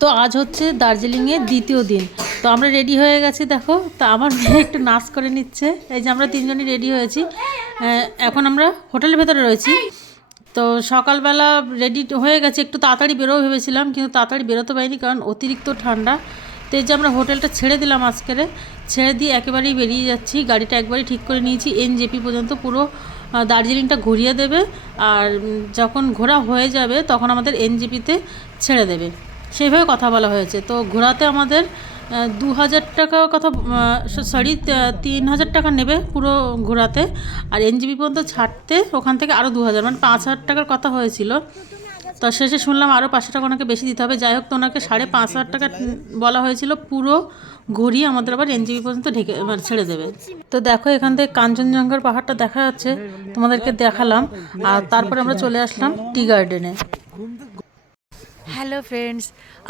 তো আজ হচ্ছে দার্জিলিংয়ের দ্বিতীয় দিন। তো আমরা রেডি হয়ে গেছি, দেখো। তো আমার মেয়ে একটু নাচ করে নিচ্ছে। এই যে আমরা তিনজনই রেডি হয়েছি। এখন আমরা হোটেলের ভেতরে রয়েছি। তো সকালবেলা রেডি হয়ে গেছে, একটু তাড়াতাড়ি বেরোবো ভেবেছিলাম, কিন্তু তাড়াতাড়ি বেরোতে পারিনি কারণ অতিরিক্ত ঠান্ডা। তো এই যে আমরা হোটেলটা ছেড়ে দিলাম, আজকের ছেড়ে দিয়ে একেবারেই বেরিয়ে যাচ্ছি। গাড়িটা একবারই ঠিক করে নিয়েছি, এনজেপি পর্যন্ত পুরো দার্জিলিংটা ঘুরিয়ে দেবে। আর যখন ঘোরা হয়ে যাবে তখন আমাদের এনজেপিতে ছেড়ে দেবে, সেইভাবে কথা বলা হয়েছে। তো ঘোরাতে আমাদের 2000 টাকা কথা, সরি 3000 টাকা নেবে পুরো ঘোরাতে। আর এনজেপি পর্যন্ত ছাড়তে ওখান থেকে আরও 2000, মানে 5000 টাকার কথা হয়েছিল। তো শেষে শুনলাম আরও 500 টাকা ওনাকে বেশি দিতে হবে। যাই হোক, তো ওনাকে 5,500 টাকা বলা হয়েছিল, পুরো ঘুরিয়ে আমাদের আবার এনজেপি পর্যন্ত ছেড়ে দেবে। তো দেখো, এখান থেকে কাঞ্চনজঙ্ঘার পাহাড়টা দেখা যাচ্ছে, তোমাদেরকে দেখালাম। আর তারপরে আমরা চলে আসলাম টি গার্ডেনে। হ্যালো ফ্রেন্ডস,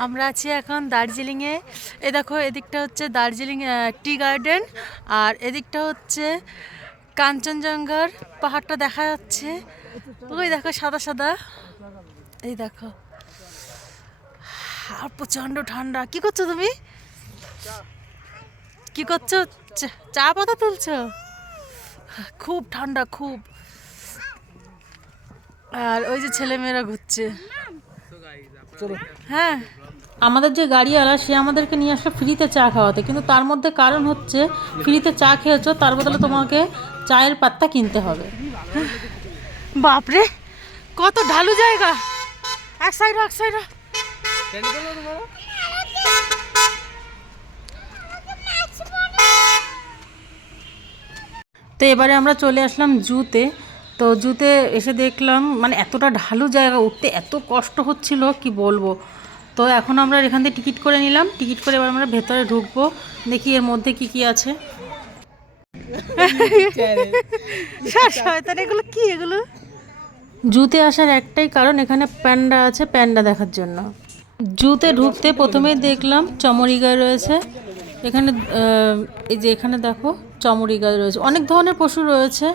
আমরা আছি এখন দার্জিলিংয়ে। এ দেখো, এদিকটা হচ্ছে দার্জিলিং টি গার্ডেন, আর এদিকটা হচ্ছে কাঞ্চনজঙ্ঘার পাহাড়টা দেখা যাচ্ছে। ওই দেখো সাদা সাদা, এই দেখো। আর প্রচণ্ড ঠান্ডা। কি করছো তুমি? কি করছো? চা পাতা তুলছো? খুব ঠান্ডা, খুব। আর ওই যে ছেলেমেয়েরা ঘুরছে। হ্যাঁ, আমাদের যে গাড়িওয়ালা সে আমাদেরকে নিয়ে আসলো ফ্রিতে চা খাওয়াতে, কিন্তু তার মধ্যে কারণ হচ্ছে ফ্রিতে চা খেয়েছো, তার বদলে তোমাকে চায়ের পাত্তা কিনতে হবে। বাপরে, কত ঢালু জায়গা! এক সাইড এক সাইড। তো এবারে আমরা চলে আসলাম জুতে। তো জুতে এসে দেখলাম, মানে এতটা ঢালু জায়গা, উঠতে এত কষ্ট হচ্ছিল কি বলবো। তো এখন আমরা এখান থেকে টিকিট করে নিলাম। টিকিট করে এবার আমরা ভেতরে ঢুকবো, দেখি এর মধ্যে কি কি আছে। এগুলো কি? এগুলো জুতে আসার একটাই কারণ, এখানে প্যান্ডা আছে, প্যান্ডা দেখার জন্য। জুতে ঢুকতে প্রথমেই দেখলাম চমরিগাই রয়েছে এখানে। এই যে এখানে দেখো চমরিগাই রয়েছে, অনেক ধরনের পশু রয়েছে।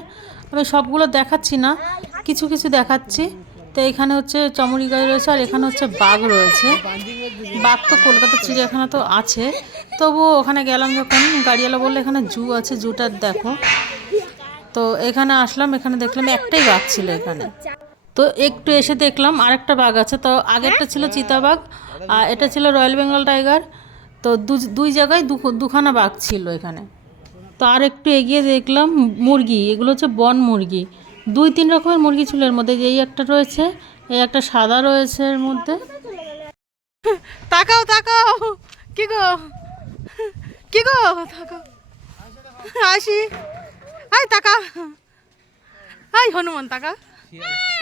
আমি সবগুলো দেখাচ্ছি না, কিছু কিছু দেখাচ্ছি। তো এখানে হচ্ছে চমরিগাই রয়েছে, আর এখানে হচ্ছে বাঘ রয়েছে। বাঘ তো কলকাতা চিড়িয়াখানা তো আছে, তবুও ওখানে গেলাম যখন, গাড়িওয়ালা বললো এখানে জু আছে, জুটা দেখো। তো এখানে আসলাম, এখানে দেখলাম একটাই বাঘ ছিল এখানে। তো একটু এসে দেখলাম আরেকটা বাঘ আছে। তো আগেরটা ছিল চিতাবাঘ, আর এটা ছিল রয়্যাল বেঙ্গল টাইগার। তো দুই জায়গায় দুখানা বাঘ ছিল এখানে। তো আর একটু এগিয়ে দেখলাম মুরগি, এগুলো হচ্ছে বন মুরগি। 2-3 রকমের মুরগি ছিল এর মধ্যে। এই একটা রয়েছে, এই একটা সাদা রয়েছে এর মধ্যে। তাকাও তাকাও, কি গো, কি গো, তাকাও, আসি, আই তাকা, আই হনুমান তাকা।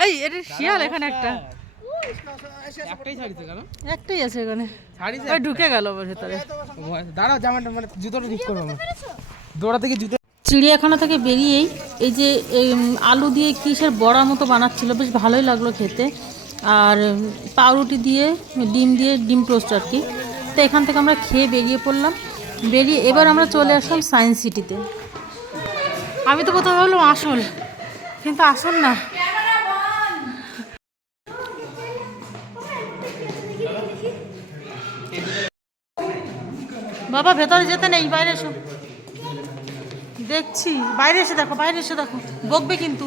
এই এটা শিয়াল, এখানে একটাই আছে এখানে, ঢুকে গেল ভেতরে। দাঁড়াও, জামাটা মানে জুতোটা ঠিক করবো, দৌড়া থেকে জুতো। চিড়িয়াখানা থেকে বেরিয়েই এই যে আলু দিয়ে কিসের বড়া মতো বানাচ্ছিল, বেশ ভালোই লাগলো খেতে। আর পাউরুটি দিয়ে ডিম টোস্ট আর কি। তো এখান থেকে আমরা খেয়ে বেরিয়ে পড়লাম। বেরিয়ে এবার আমরা চলে আসলাম সায়েন্স সিটিতে। আমি তো কোথাও ভাবলাম আসল, কিন্তু আসল না। বাবা ভেতরে যেতে নেই, বাইরে এসো। দেখছি, বাইরে এসে দেখো, বাইরে এসে দেখো, বকবে কিন্তু।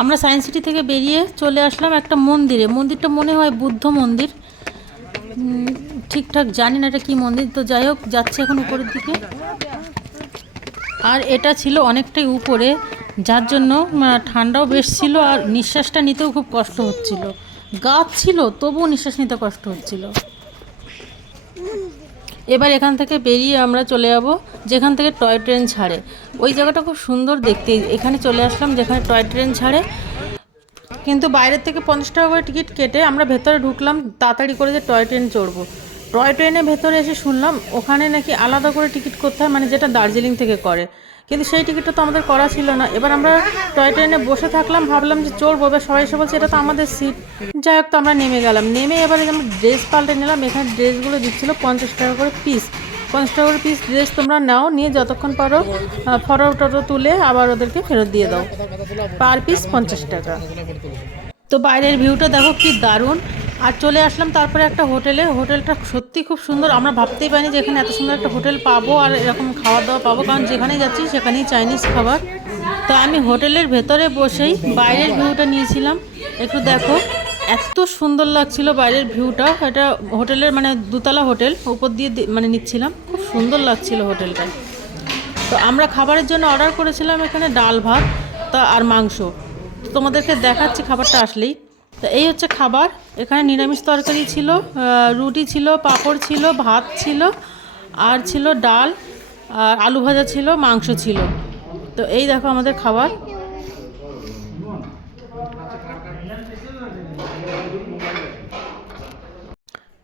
আমরা সায়েন্স সিটি থেকে বেরিয়ে চলে আসলাম একটা মন্দিরে। মন্দিরটা মনে হয় বুদ্ধ মন্দির, ঠিকঠাক জানি না এটা কি মন্দির। তো যাই হোক, যাচ্ছে এখন উপরের দিকে। আর এটা ছিল অনেকটাই উপরে, যার জন্য ঠান্ডাও বেশ ছিল, আর নিঃশ্বাসটা নিতেও খুব কষ্ট হচ্ছিল। গাছ ছিল তবুও নিঃশ্বাস নিতে কষ্ট হচ্ছিল। এবার এখান থেকে বেরিয়ে আমরা চলে যাব যেখান থেকে টয় ট্রেন ছাড়ে। ওই জায়গাটা খুব সুন্দর দেখতে। এখানে চলে আসলাম যেখানে টয় ট্রেন ছাড়ে। কিন্তু বাইরের থেকে 50 টাকা করে টিকিট কেটে আমরা ভেতরে ঢুকলাম তাড়াতাড়ি করে যে টয় ট্রেন চড়বো। টয় ট্রেনে ভেতরে এসে শুনলাম ওখানে নাকি আলাদা করে টিকিট করতে হয়, মানে যেটা দার্জিলিং থেকে করে, কিন্তু সেই টিকিটটা তো আমাদের করা ছিল না। এবার আমরা টয় ট্রেনে বসে থাকলাম, ভাবলাম যে চড়বো, এবার সবাই এসে বলছে এটা তো আমাদের সিট। যাই হোক, তো আমরা নেমে গেলাম। নেমে এবারে আমরা ড্রেস পাল্টে নিলাম। এখানে ড্রেসগুলো দিচ্ছিলো 50 টাকা করে পিস। 50 টাকা করে পিস ড্রেস তোমরা নাও, নিয়ে যতক্ষণ পারো ফটো টটো তুলে আবার ওদেরকে ফেরত দিয়ে দাও। পার পিস 50 টাকা। তো বাইরের ভিউটা দেখো কি দারুণ। আর চলে আসলাম তারপরে একটা হোটেলে। হোটেলটা সত্যি খুব সুন্দর। আমরা ভাবতেই পারিনি যে এখানে এত সুন্দর একটা হোটেল পাবো আর এরকম খাওয়া দাওয়া পাবো, কারণ যেখানেই যাচ্ছি সেখানেই চাইনিজ খাবার। তো আমি হোটেলের ভেতরে বসেই বাইরের ভিউটা নিয়েছিলাম। একটু দেখো, এত সুন্দর লাগছিল বাইরের ভিউটা। এটা হোটেলের মানে দুতলা হোটেল, উপর দিয়ে মানে নিচ্ছিলাম, খুব সুন্দর লাগছিল হোটেলটা। তো আমরা খাবারের জন্য অর্ডার করেছিলাম এখানে ডাল ভাত আর মাংস। তোমাদেরকে দেখাচ্ছি খাবারটা আসলেই। তো এই হচ্ছে খাবার। এখানে নিরামিষ তরকারি ছিল, রুটি ছিল, পাঁপড় ছিল, ভাত ছিল, আর ছিল ডাল, আর আলু ভাজা ছিল, মাংস ছিল। তো এই দেখো আমাদের খাবার।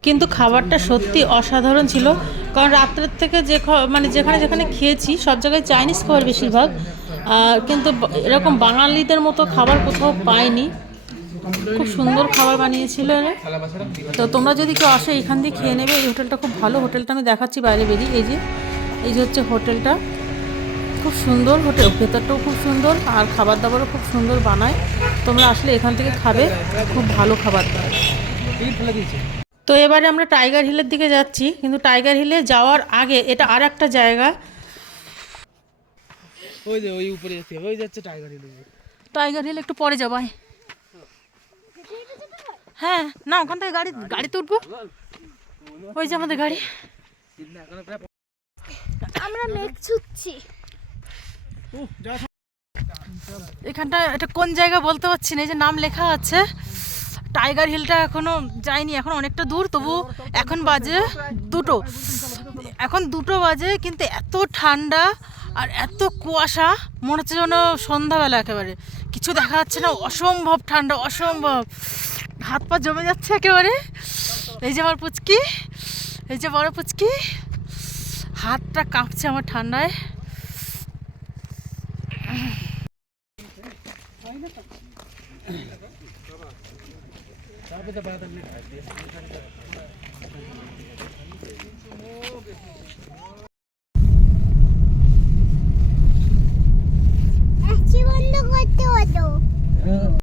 কিন্তু খাবারটা সত্যি অসাধারণ ছিল, কারণ রাত্রের থেকে মানে যেখানে যেখানে খেয়েছি সব জায়গায় চাইনিজ খাবার বেশিরভাগ, কিন্তু এরকম বাঙালিদের মতো খাবার কোথাও পাইনি। খুব সুন্দর খাবার বানিয়েছিল এরা। তো তোমরা যদি কেউ আসে এখান দিয়ে খেয়ে নেবে। এই হোটেলটা খুব ভালো। হোটেলটা আমি দেখাচ্ছি বাইরে বেরিয়ে। এই যে হচ্ছে হোটেলটা, খুব সুন্দর হোটেল, ভেতরটাও খুব সুন্দর আর খাবার দাবারও খুব সুন্দর বানায়। তোমরা আসলে এখান থেকে খাবে, খুব ভালো খাবার দেয়। তো এবারে আমরা টাইগার হিলের দিকে যাচ্ছি, কিন্তু টাইগার হিলে যাওয়ার আগে এটা আর একটা জায়গা। ওই উপরে যাচ্ছে টাইগার হিল। টাইগার হিল একটু পরে যাবাই। হ্যাঁ না, ওখান থেকে গাড়িতে উঠবো। ওই যে আমাদের গাড়ি। আমরা মেঘ ছুটছি। এখানটা এটা কোন জায়গা বলতে পারছি না, এই যে নাম লেখা আছে। টাইগার হিলটা এখনো যাইনি, এখন অনেকটা দূর। তবু এখন বাজে 2টো, এখন 2টো বাজে, কিন্তু এত ঠান্ডা আর এত কুয়াশা, মনে হচ্ছে যেন সন্ধ্যাবেলা একেবারে। কিছু দেখা যাচ্ছে না, অসম্ভব ঠান্ডা, অসম্ভব। হাত পা জমে যাচ্ছে একেবারে। এই যে আমার পুচকি, এই যে বড় পুচকি, হাতটা কাঁপছে আমার ঠান্ডায়। বন্ধ করতে হতো।